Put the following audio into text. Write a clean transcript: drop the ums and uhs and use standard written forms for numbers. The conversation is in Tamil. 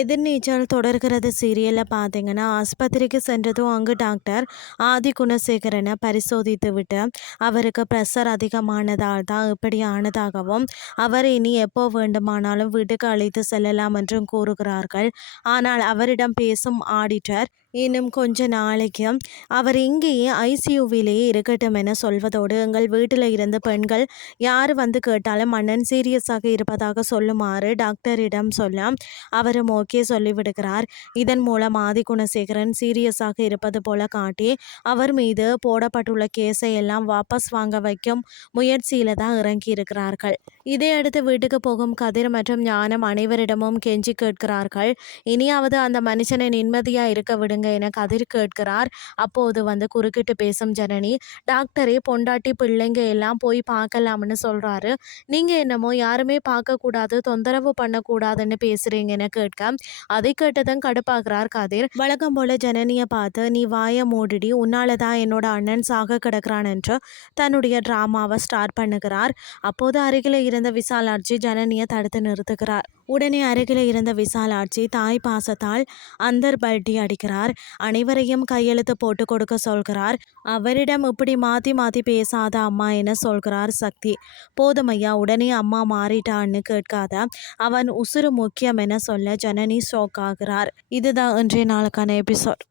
எதிர்நீச்சல் தொடர்கிறது சீரியலில் பார்த்தீங்கன்னா ஆஸ்பத்திரிக்கு சென்றதும் அங்கு டாக்டர் ஆதி குணசேகரனை பரிசோதித்து விட்டு அவருக்கு ப்ரெஷர் அதிகமானதால் தான் இப்படி ஆனதாகவும் அவர் இனி எப்போ வேண்டுமானாலும் வீட்டுக்கு அழைத்து செல்லலாம் என்றும் கூறுகிறார்கள். ஆனால் அவரிடம் பேசும் ஆடிட்டர் இன்னும் கொஞ்ச நாளைக்கு அவர் இங்கேயே ஐசியூவிலேயே இருக்கட்டும் என சொல்வதோடு எங்கள் வீட்டில் இருந்த பெண்கள் யார் வந்து கேட்டாலும் அண்ணன் சீரியஸாக இருப்பதாக சொல்லுமாறு டாக்டரிடம் சொல்ல அவரும் ஓகே சொல்லிவிடுகிறார். இதன் மூலம் ஆதி குணசேகரன் சீரியஸாக இருப்பது போல காட்டி அவர் மீது போடப்பட்டுள்ள கேஸை எல்லாம் வாபஸ் வாங்க வைக்கும் முயற்சியில தான் இறங்கி இருக்கிறார்கள். இதையடுத்து வீட்டுக்கு போகும் கதிர் மற்றும் ஞானம் அனைவரிடமும் கெஞ்சி கேட்கிறார்கள். இனியாவது அந்த மனுஷனை நிம்மதியா இருக்க விடுங்க என கதிர் கேட்கிறார். அப்போது வந்து குறுக்கிட்டு பேசும் ஜனனி, டாக்டரே பொண்டாட்டி பிள்ளைங்க எல்லாம் போய் பார்க்கலாம்னு சொல்றாரு, நீங்க என்னமோ யாருமே பார்க்க கூடாது தொந்தரவு பண்ணக்கூடாதுன்னு பேசுறீங்க என கேட்க அதை கேட்டதும் கடுப்பாகிறார் கதிர். வழக்கம் போல ஜனனியை பார்த்து, நீ வாய மூடிடி, உன்னாலதான் என்னோட அண்ணன் சாக கிடக்கிறான் என்று தன்னுடைய டிராமாவை ஸ்டார்ட் பண்ணுகிறார். அப்போது அருகில் இருந்த விசாலாட்சி ஜனனியை தடுத்து நிறுத்துகிறார். உடனே அருகில் இருந்த விசாலாட்சி தாய் பாசத்தால் அந்தர் பல்டி அடிக்கிறார். அனைவரையும் கையெழுத்து போட்டு கொடுக்க சொல்கிறார். அவரிடம் இப்படி மாத்தி மாத்தி பேசாத அம்மா என சொல்கிறார் சக்தி. போதுமையா, உடனே அம்மா மாறிட்டான்னு கேட்காத, அவன் உசுறு முக்கியம் என சொல்ல ஜனனி ஷாக் ஆகிறார். இதுதான் இன்றைய நாளுக்கான எபிசோட்.